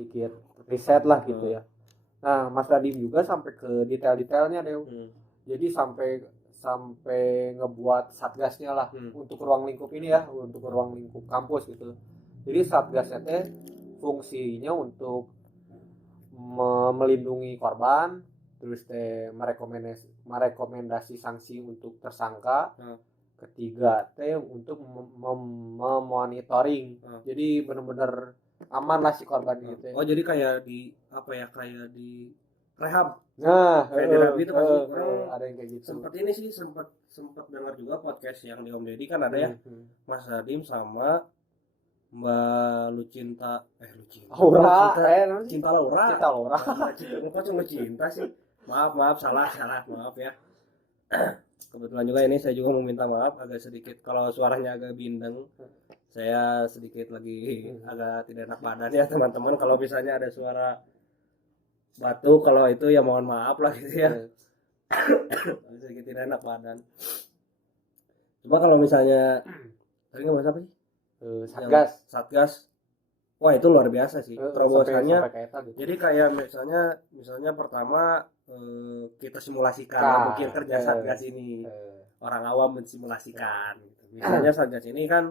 sedikit riset lah gitu ya. Nah, Mas Radim juga sampai ke detail-detailnya deh. Jadi sampai ngebuat satgasnya lah untuk ruang lingkup ini ya, untuk ruang lingkup kampus gitu. Jadi satgasnya teh fungsinya untuk melindungi korban, terus teh merekomendasi sanksi untuk tersangka. Ketiga teh untuk memonitoring. Jadi benar-benar aman lah si korban gitu. Oh, jadi kayak di apa ya, kayak di rehab. Nah, kayak di rehab itu pasti ada yang kayak gitu. Sempat dengar juga podcast yang di Om Deddy kan ada ya, Mas Radim sama Mbak Lucinta Laura. Cinta Laura. Kok cuma cinta sih? Maaf salah maaf ya. Kebetulan juga ini saya juga mau minta maaf agak sedikit kalau suaranya agak bindeng. Saya sedikit lagi agak tidak enak badan ya teman-teman. Kalau misalnya ada suara batuk, kalau itu ya mohon maaf lah gitu ya. Sedikit tidak enak badan. Cuma kalau misalnya tadi nggak apa sih? Satgas. Wah, itu luar biasa sih terobosannya. Gitu. Jadi kayak misalnya pertama kita simulasikan mungkin kerja satgas ini. Orang awam mensimulasikan gitu. Misalnya satgas ini kan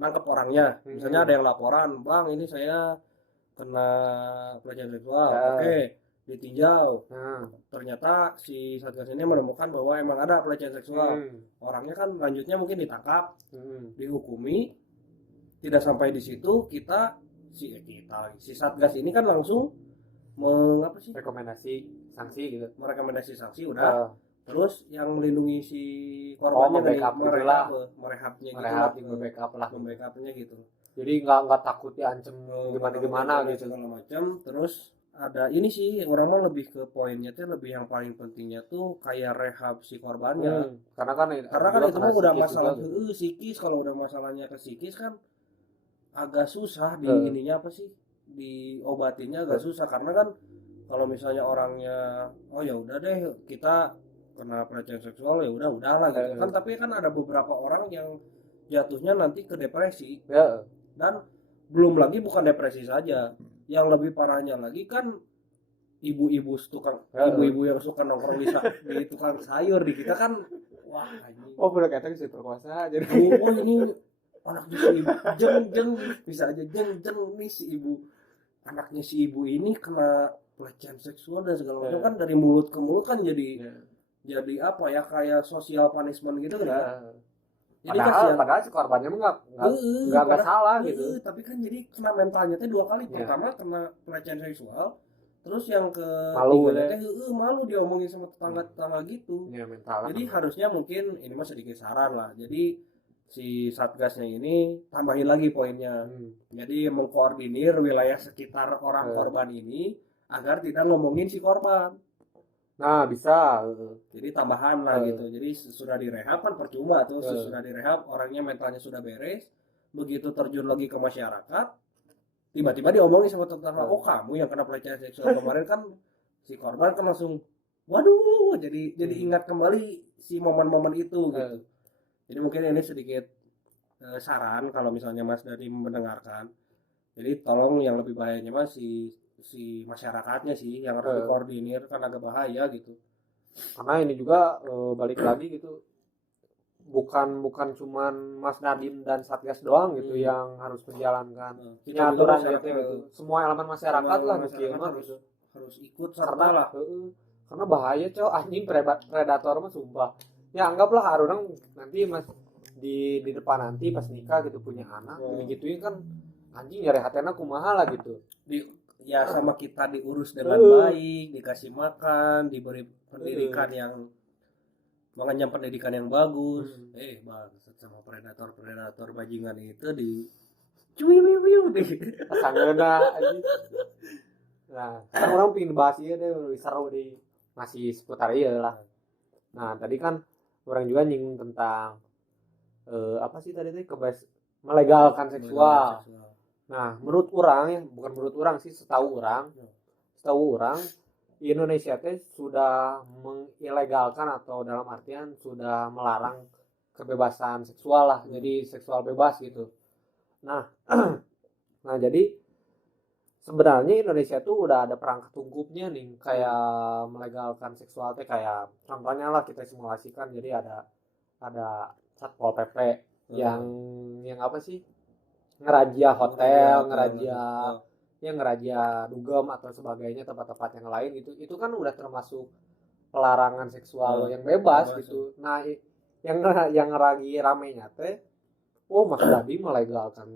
nangkep orangnya. Misalnya ada yang laporan, "Bang, ini saya kena pelecehan seksual." Oke, ditinjau. Ternyata si satgas ini menemukan bahwa emang ada pelecehan seksual. Orangnya kan lanjutnya mungkin ditangkap, dihukumi. Tidak sampai di situ si satgas ini kan langsung rekomendasi merekomendasi sanksi udah. Terus yang melindungi si korbannya merehabnya gitu. Jadi nggak takut diancam gimana gitu segala macam. Terus ada ini sih, orang mau lebih ke poinnya tuh, lebih yang paling pentingnya tuh kayak rehab si korbannya. Karena kan itu mah udah masalah psikis. Kalau udah masalahnya ke psikis kan agak susah ininya apa sih, diobatinya agak susah. Karena kan kalau misalnya orangnya ya udah deh kita kena pelecehan seksual ya udahlah gitu kan, tapi kan ada beberapa orang yang jatuhnya nanti ke depresi. Dan belum lagi bukan depresi saja, yang lebih parahnya lagi kan ibu-ibu yang suka nongkrong di tukang sayur di kita kan, wah ini bener kata si perkosa jadi ini anaknya si ibu jeng bisa aja jeng nih si ibu, anaknya si ibu ini kena pelecehan seksual dan segala macam kan, dari mulut ke mulut kan jadi apa ya, kayak social punishment gitu kan. Jadi padahal si korbannya nggak salah gitu. Tapi kan jadi kena mentalnya teh dua kali. Pertama kena pelecehan seksual, terus yang ke malu diomongin sama tetangga gitu. Jadi harusnya mungkin ini mah sedikit saran lah. Jadi si satgasnya ini tambahin lagi poinnya. Jadi mengkoordinir wilayah sekitar orang korban ini agar tidak ngomongin si korban. Nah, bisa. Jadi tambahan lah gitu. Jadi sudah direhab kan percuma tuh. Sudah direhab, orangnya mentalnya sudah beres. Begitu terjun lagi ke masyarakat, tiba-tiba diomongin sama tetangga, "Oh, kamu yang kena pelecehan seksual kemarin." Kan si korban kan langsung waduh, jadi ingat kembali si momen-momen itu gitu. Jadi mungkin ini sedikit saran kalau misalnya Mas dari mendengarkan. Jadi tolong yang lebih bahayanya Mas si masyarakatnya sih yang harus dikoordinir, kan agak bahaya gitu. Karena ini juga balik lagi gitu, bukan cuman Mas Nadim dan Satgas doang gitu yang harus menjalankan aturan gitu. Semua elemen masyarakat lah harus ikut serta lah. Karena bahaya anjing predator mah sumpah. Ya anggaplah orang nanti Mas di depan nanti pas nikah gitu punya anak, digituin kan anjing nyari hatena kumaha lah gitu. Sama kita diurus dengan baik, dikasih makan, diberi pendidikan yang mengenyam pendidikan yang bagus. Bang, sama predator bajingan itu di cuy deh. Sangeuna anjing. Nah, orang pingin bahas ieu deh, seru di masih seputar ieu lah. Nah, tadi kan orang juga nyinggung tentang apa sih tadi melegalkan seksual. Nah, menurut orang sih, setahu orang Indonesia teh sudah mengilegalkan atau dalam artian sudah melarang kebebasan seksual lah. Jadi seksual bebas gitu. Nah, jadi sebenarnya Indonesia tuh udah ada perangkat hukumnya nih kayak melegalkan seksual teh, kayak contohnya lah kita simulasikan, jadi ada Satpol PP yang apa sih, ngerazia hotel, ngerazia dugem atau sebagainya, tempat-tempat yang lain, itu kan udah termasuk pelarangan seksual yang bebas gitu. Nah, yang lagi ramenya teh, Mas Dadi melegalkan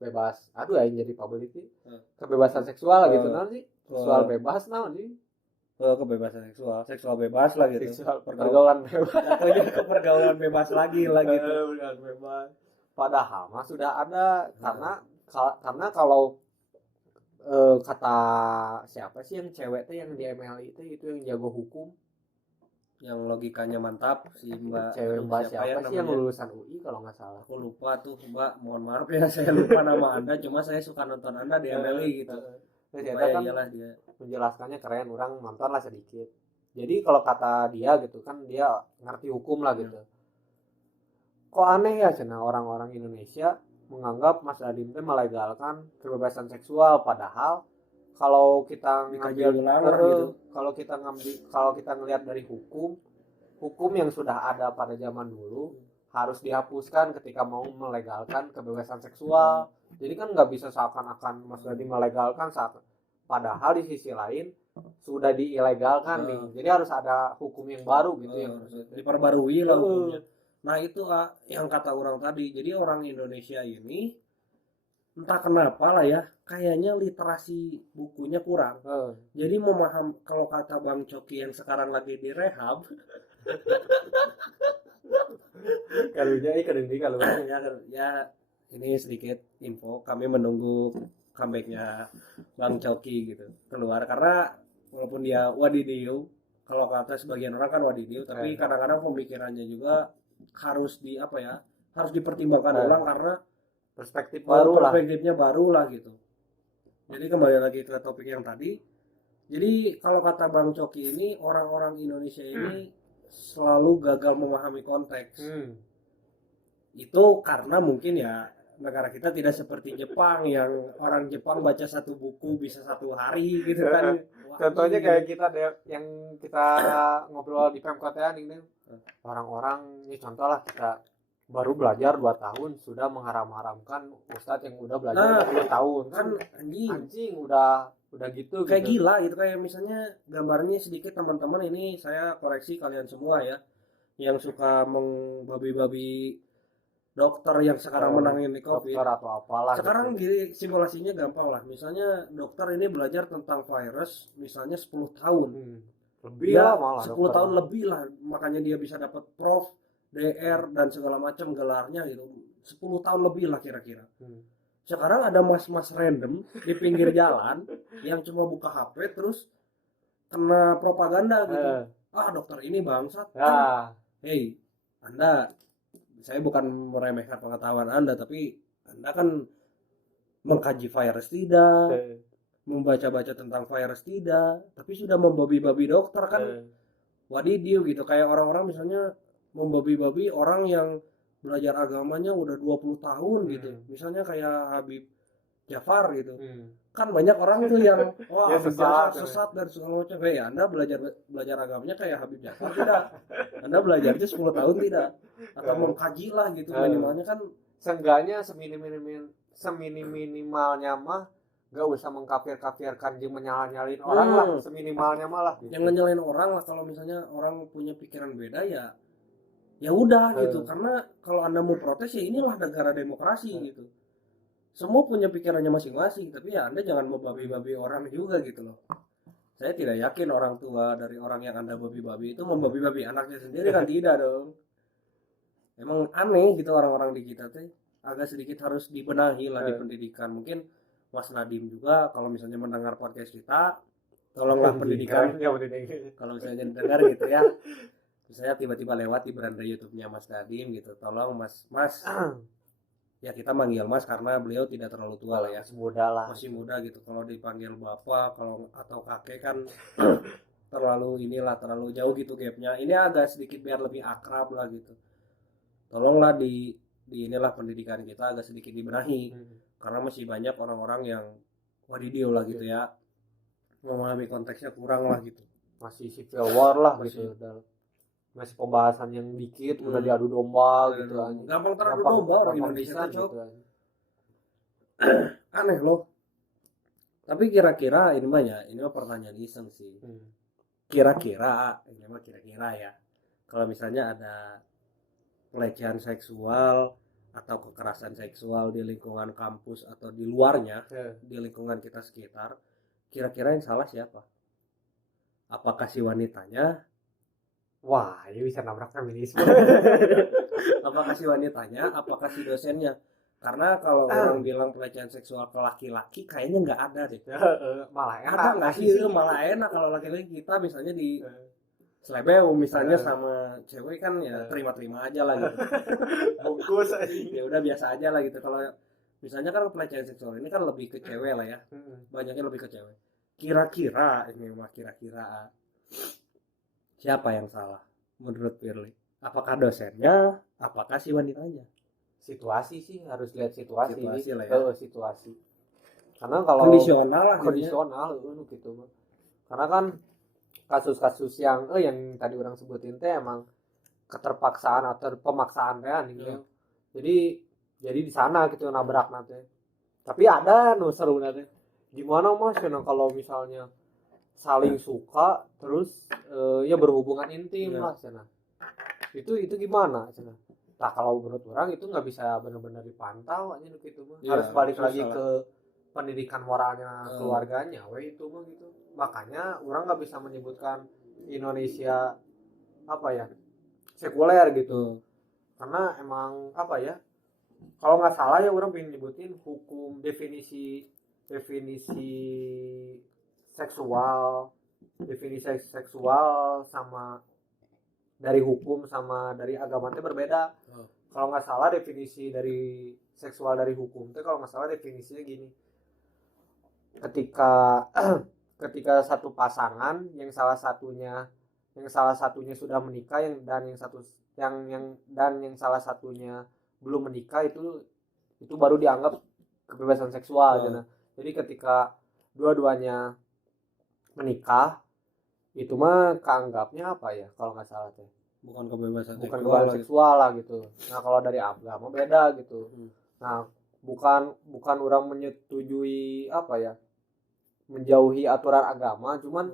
bebas, aduh yang jadi publicity kebebasan seksual gitu, nanti seksual bebas sih, kebebasan seksual bebas lah gitu, pergaulan bebas atau ke pergaulan bebas lagi lah gitu. Bebas. Padahal mah sudah ada, karena kalau kata siapa sih yang cewek tuh yang di MLI itu yang jago hukum, yang logikanya mantap, si Mbak cewek Mbak siapa sih yang namanya? lulusan UI kalau nggak salah. Aku lupa tuh Mbak, mohon maaf ya saya lupa nama Anda, cuma saya suka nonton Anda di MLI gitu. Ternyata Supaya kan iyalah dia menjelaskannya keren, orang nonton lah sedikit. Jadi kalau kata dia gitu kan, dia ngerti hukum lah gitu. Kok aneh ya cina orang-orang Indonesia menganggap Mas Nadiem itu melegalkan kebebasan seksual, padahal kalau kita ngambil gitu. kalau kita ngelihat dari hukum yang sudah ada pada zaman dulu harus dihapuskan ketika mau melegalkan kebebasan seksual. Jadi kan nggak bisa seakan-akan Mas Nadiem melegalkan saat padahal di sisi lain sudah diilegalkan nih. Jadi harus ada hukum yang baru gitu yang diperbarui lah hukumnya. Nah itu yang kata orang tadi, jadi orang Indonesia ini entah kenapa lah ya, kayaknya literasi bukunya kurang. Jadi memaham, kalau kata Bang Coki yang sekarang lagi direhab, ya ini sedikit info, kami menunggu comebacknya Bang Coki gitu keluar, karena walaupun dia wadidiu, kalau kata sebagian orang kan wadidiu, tapi kadang-kadang pemikirannya juga harus harus dipertimbangkan ulang, karena perspektifnya baru lah gitu. Jadi kembali lagi ke topik yang tadi, jadi kalau kata Bang Coki ini, orang-orang Indonesia ini selalu gagal memahami konteks. Itu karena mungkin ya negara kita tidak seperti Jepang, yang orang Jepang baca satu buku bisa 1 hari gitu kan. Contohnya kayak kita yang kita ngobrol di Pemkot ini, orang-orang ini contoh lah, kita baru belajar 2 tahun sudah mengharam-haramkan ustadz yang udah belajar 10 tahun kan anjing udah gitu kayak gitu. Gila gitu, kayak misalnya gambarnya sedikit teman-teman, ini saya koreksi kalian semua ya yang suka mengbabi-babi dokter yang sekarang menangin COVID atau apalah sekarang gitu. Simulasinya gampang lah, misalnya dokter ini belajar tentang virus misalnya 10 tahun lebih lah, malah 10 tahun lebih lah, makanya dia bisa dapat prof, DR dan segala macam gelarnya gitu, 10 tahun lebih lah kira-kira. Sekarang ada mas-mas random di pinggir jalan yang cuma buka HP terus kena propaganda gitu. Dokter ini bangsat. Hei, Anda, saya bukan meremehkan pengetahuan Anda, tapi Anda kan mengkaji virus tidak, membaca-baca tentang virus tidak, tapi sudah membabi-babi dokter kan. Wadidiu gitu, kayak orang-orang misalnya membabi-babi orang yang belajar agamanya udah 20 tahun gitu. Misalnya kayak Habib Jafar gitu. Kan banyak orang tuh yang sesat dan segala macam. Anda belajar agamanya kayak Habib Jafar tidak? Anda belajarnya 10 tahun tidak? Atau mengkaji lah gitu, minimalnya kan seenggaknya seminimalnya mah gak usah mengkafir-kafirkan jeung menyala-nyalin orang lah, seminimalnya malah gitu. Jangan nyalain orang lah, kalau misalnya orang punya pikiran beda ya udah gitu, karena kalau Anda mau protes ya inilah negara demokrasi gitu, semua punya pikirannya masing-masing, tapi ya Anda jangan membabi-babi orang juga gitu loh. Saya tidak yakin orang tua dari orang yang Anda babi-babi itu membabi-babi anaknya sendiri kan, tidak dong. Emang aneh gitu orang-orang di kita tuh, agak sedikit harus dibenahi lah di pendidikan. Mungkin Mas Nadiem juga kalau misalnya mendengar podcast kita, tolonglah pendidikan kalau misalnya dengar gitu ya, misalnya tiba-tiba lewat di beranda YouTube-nya Mas Nadiem gitu, tolong Mas ya kita manggil Mas karena beliau tidak terlalu tua lah ya, masih muda gitu. Kalau dipanggil Bapak atau kakek kan terlalu jauh gitu gapnya. Ini agak sedikit biar lebih akrab lah gitu. Tolonglah di inilah pendidikan kita agak sedikit dibenahi, karena masih banyak orang-orang yang wadidiu lah gitu ya, memahami konteksnya kurang lah gitu. Masih civil war lah Masih. gitu. Dan masih pembahasan yang dikit udah diadu domba gitu anjing. Gampang teradu domba orang Indonesia pisan tuh, Cok. gitu anjing. Aneh loh. Tapi kira-kira ini mah ya, ini mah pertanyaan iseng sih. Kira-kira ya, kalau misalnya ada pelecehan seksual atau kekerasan seksual di lingkungan kampus atau di luarnya, di lingkungan kita sekitar, kira-kira yang salah siapa? Apakah si wanitanya? Wah, ini bisa nabrak feminisme. Apakah si wanitanya? Apakah si dosennya? Karena kalau orang bilang pelecehan seksual ke laki-laki kayaknya nggak ada deh. Malah Ada nggak sih? Malah enak kalau laki-laki kita misalnya di selebeu misalnya sama cewek kan ya terima-terima aja lah gitu. bungkus aja. Ya udah biasa aja lah gitu. Kalau misalnya kan pelecehan seksual ini kan lebih ke cewek lah ya. Banyaknya lebih ke cewek. Kira-kira ini mah kira-kira siapa yang salah menurut Firly? Apakah dosennya? Apakah si wanitanya? Situasi sih harus lihat situasi lah ya. Situasi. Karena kalau kondisional gitu. Karena kan kasus-kasus yang tadi orang sebutin teh emang keterpaksaan atau pemaksaan kan gitu. Jadi di sana gitu nabrak nanti. Tapi ada seru nanti. Gimana Mas kalau misalnya saling suka terus ya berhubungan intim lah sana. Itu gimana sana? Nah kalau menurut orang itu nggak bisa benar-benar dipantau aja gitu mah. Harus balik lagi ke pendidikan moralnya keluarganya, itu mah gitu. Makanya orang nggak bisa menyebutkan Indonesia sekuler gitu. Karena emang kalau nggak salah ya orang pengen nyebutin hukum definisi seksual sama dari hukum sama dari agama itu berbeda. Kalau nggak salah definisi dari seksual dari hukum itu kalau nggak salah definisinya gini. Ketika satu pasangan yang salah satunya sudah menikah dan yang salah satunya belum menikah itu baru dianggap kebebasan seksual. Jadi ketika dua-duanya menikah itu mah keanggapnya kalau nggak salah teh bukan kebebasan seksual lah gitu. Nah kalau dari agama beda gitu. Nah bukan orang menyetujui menjauhi aturan agama, cuman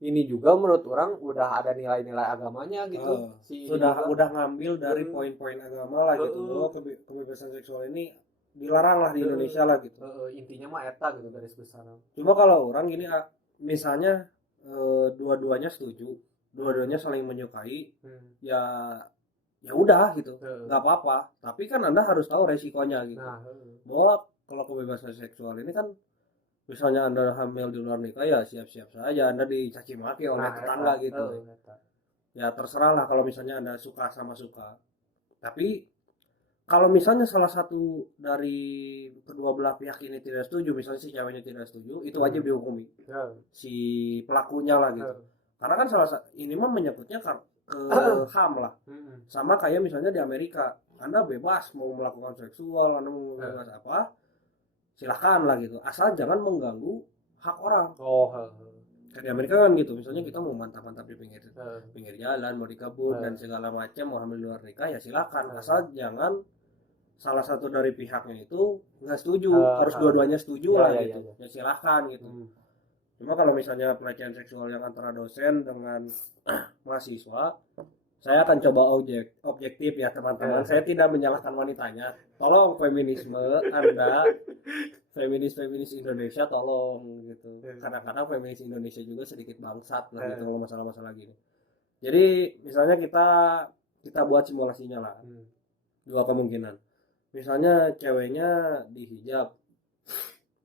ini juga menurut orang udah ada nilai-nilai agamanya gitu. Udah ngambil dari poin-poin agama lah gitu. Kebebasan seksual ini dilarang lah di Indonesia lah gitu. Intinya mah eta gitu garis besar. Cuma kalau orang gini misalnya dua-duanya setuju, dua-duanya saling menyukai, ya udah gitu, nggak apa-apa. Tapi kan Anda harus tahu resikonya gitu. Bahwa kalau kebebasan seksual ini kan misalnya Anda hamil di luar nikah ya siap-siap saja Anda dicaci maki oleh tetangga gitu. Ya terserah lah kalau misalnya Anda suka sama suka. Tapi kalau misalnya salah satu dari kedua belah pihak ini tidak setuju, misalnya si ceweknya tidak setuju, itu wajib dihukumi si pelakunya lah gitu. Karena kan ini mah menyebutnya ke HAM lah. Sama kayak misalnya di Amerika, Anda bebas mau melakukan seksual, Anda mau bebas apa, silahkan lah gitu. Asal jangan mengganggu hak orang. Di Amerika kan gitu, misalnya kita mau mantap-mantap di pinggir jalan, mau di kebun dan segala macam, mau hamil luar nikah ya silakan, asal jangan salah satu dari pihaknya itu nggak setuju, harus dua-duanya setuju lah gitu. Ya silakan gitu. Cuma kalau misalnya pelecehan seksual yang antara dosen dengan mahasiswa, saya akan coba objektif ya teman-teman. Saya tidak menyalahkan wanitanya. Tolong feminisme Anda, feminis Indonesia tolong gitu. Kadang-kadang feminis Indonesia juga sedikit bangsat lah gitu kalau masalah-masalah gini. Jadi misalnya kita buat simulasinya lah. Dua kemungkinan. Misalnya ceweknya dihijab,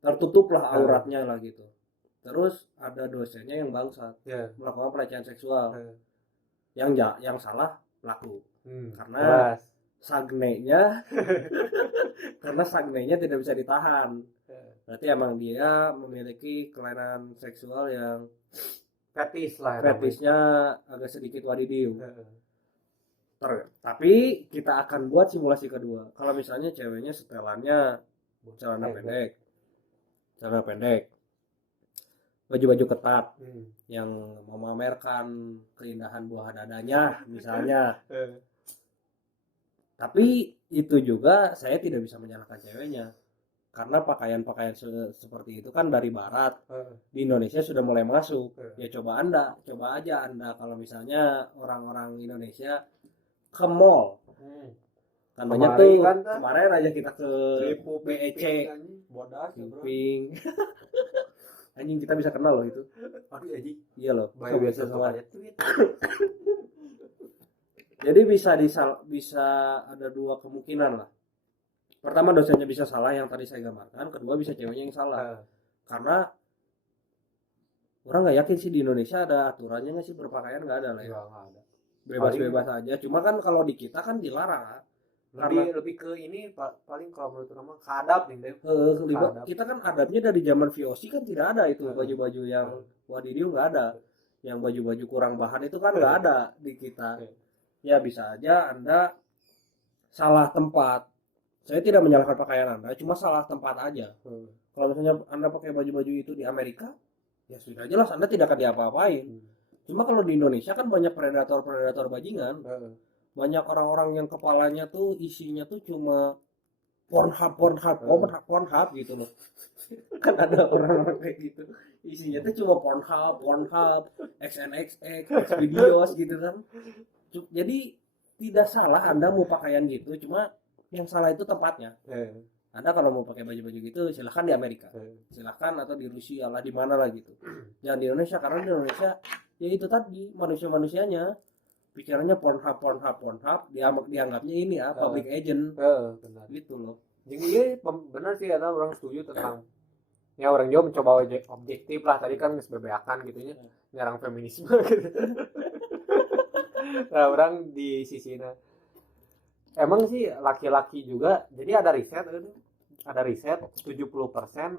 tertutup lah auratnya lah gitu. Terus ada dosennya yang bangsat, melakukan pelecehan seksual. Yang salah pelaku. Karena sagnenya tidak bisa ditahan. Berarti emang dia memiliki kelainan seksual yang fetisnya agak sedikit wadidiu. Tapi kita akan buat simulasi kedua. Kalau misalnya ceweknya setelannya celana pendek, celana pendek, baju-baju ketat Hmm. yang memamerkan keindahan buah dadanya misalnya. Tapi itu juga saya tidak bisa menyalahkan ceweknya karena pakaian-pakaian seperti itu kan dari barat, di Indonesia sudah mulai masuk. Ya coba aja Anda kalau misalnya orang-orang Indonesia ke mall. Kan banyak tuh kemarin aja kita ke BEC bodas shopping. Anjing kita bisa kenal loh itu. aduh anjing Iya loh. bayar biasa sama Jadi bisa ada dua kemungkinan lah. Pertama dosennya bisa salah yang tadi saya gambarkan, kedua bisa ceweknya yang salah. Karena orang nggak yakin sih di Indonesia ada aturannya nggak sih berpakaian, nggak ada lah ya. nggak ada Bebas-bebas aja. Cuma kan kalau di kita kan dilarang. lebih ke ini paling kalau menurut nama kadap nih deh. Kita kan adabnya dari zaman VOC kan tidak ada itu baju-baju yang wadidiu nggak ada. Yang baju-baju kurang bahan itu kan nggak ada di kita. Ya bisa aja Anda salah tempat. Saya tidak menyalahkan pakaian Anda, cuma salah tempat aja. Kalau misalnya Anda pakai baju-baju itu di Amerika, ya sudah jelas Anda tidak akan diapa-apain. Cuma kalau di Indonesia kan banyak predator-predator bajingan. Banyak orang-orang yang kepalanya tuh isinya tuh cuma Pornhub gitu loh. Kan ada orang-orang kayak gitu. Isinya tuh cuma Pornhub, XNXX, Xvideos gitu kan. Jadi tidak salah Anda mau pakaian gitu, cuma yang salah itu tempatnya. Anda kalau mau pakai baju-baju gitu silahkan di Amerika, silahkan atau di Rusia lah, di mana lah gitu. Jangan di Indonesia, karena di Indonesia ya itu tadi manusia-manusianya pikirannya Pornhub, dianggapnya ini ya public agent, Benar. gitu loh. Jadi benar sih ada orang setuju tentang ya orang juga mencoba objektif lah, tadi kan sebebeakan gitu ya, nyerang feminisme gitu. Nah, orang di sisinya emang sih laki-laki juga, jadi ada riset 70%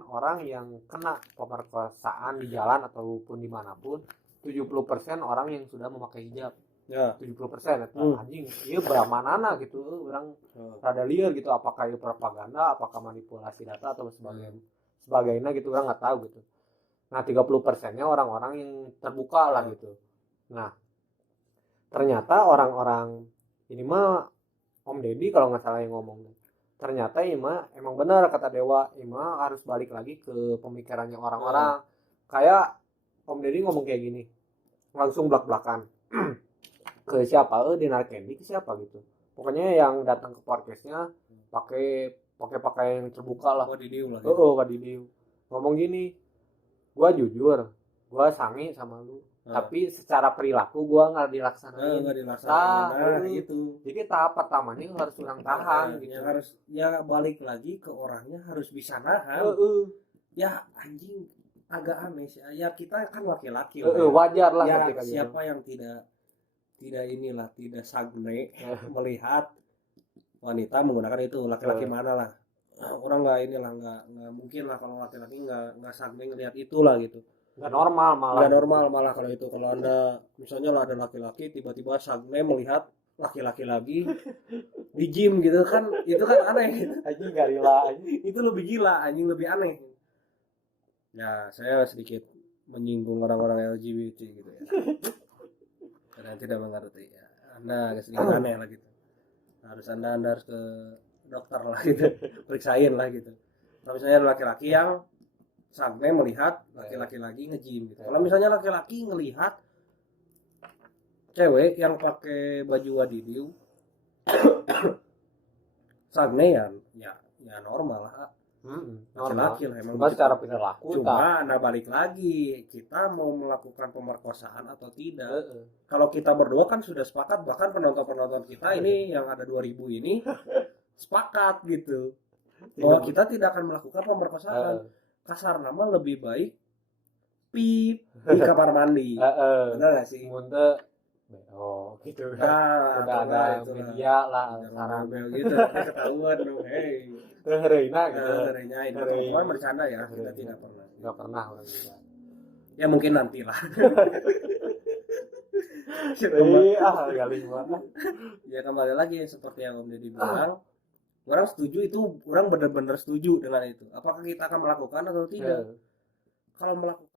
orang yang kena pemerkosaan di jalan ataupun dimanapun, 70% orang yang sudah memakai hijab. Ya. 70% anjing iya bermanana gitu, orang rada liar gitu, apakah itu propaganda, apakah manipulasi data atau sebagainya gitu, orang nggak tahu gitu. Nah 30%-nya orang-orang yang terbuka lah gitu. Nah ternyata orang-orang ini mah Om Deddy kalau nggak salah yang ngomong, ternyata Ima emang benar kata Dewa, Ima harus balik lagi ke pemikirannya orang-orang. Kayak Om Deddy ngomong kayak gini, langsung belak-belakan ke siapa, di Narkendi ke siapa gitu, pokoknya yang datang ke podcastnya pakai pakaian yang terbuka lah. Wadidiu lah. Wadidiu ngomong gini, gua jujur, gua sange sama lu, tapi secara perilaku gua nggak dilaksanain. Itu. Jadi tahap pertamanya harus orang tahan gitu. Harus ya balik lagi ke orangnya, harus bisa nahan. Ya anjing agak aneh sih. Ya kita kan laki-laki. Wajar lah ya, siapa yang tidak sagne melihat wanita menggunakan itu, laki-laki mana lah. Orang nggak mungkin lah kalau laki-laki nggak sagne ngelihat itulah gitu. Nggak normal malah kalau itu. Kalau Anda misalnya lah ada laki-laki tiba-tiba sagne melihat laki-laki lagi di gym gitu kan, itu kan aneh. Anjing gila, itu lebih gila, anjing lebih aneh. Ya saya sedikit menyinggung orang-orang LGBT gitu ya. Karena tidak mengerti ya. Anda agak sedikit aneh lah gitu. Anda harus ke dokter lah gitu, periksain lah gitu. Kalau misalnya laki-laki yang sampai melihat laki-laki lagi nge-gym gitu. Kalau misalnya laki-laki ngelihat cewek yang pakai baju wadidiu sagne ya normal lah. Laki-laki lah emang. Cuma secara perilaku. Cuma Anda balik lagi, kita mau melakukan pemerkosaan atau tidak. Kalau kita berdua kan sudah sepakat, bahkan penonton-penonton kita ini yang ada 2000 ini sepakat gitu bahwa kita tidak akan melakukan pemerkosaan. Kasar nama lebih baik pip di kamar mandi. Benar nggak sih? Gitu. Nah, udah ada media lah, saran gitu, ketahuan dong. Hey, Reina gitu. Reina itu teman bercanda ya, kita tidak pernah. Nggak pernah orang juga. Ya mungkin nanti lah. Kali Ya kembali lagi seperti yang Om Deddy bilang, Orang setuju itu, orang benar-benar setuju dengan itu. Apakah kita akan melakukan atau tidak? Kalau melakukan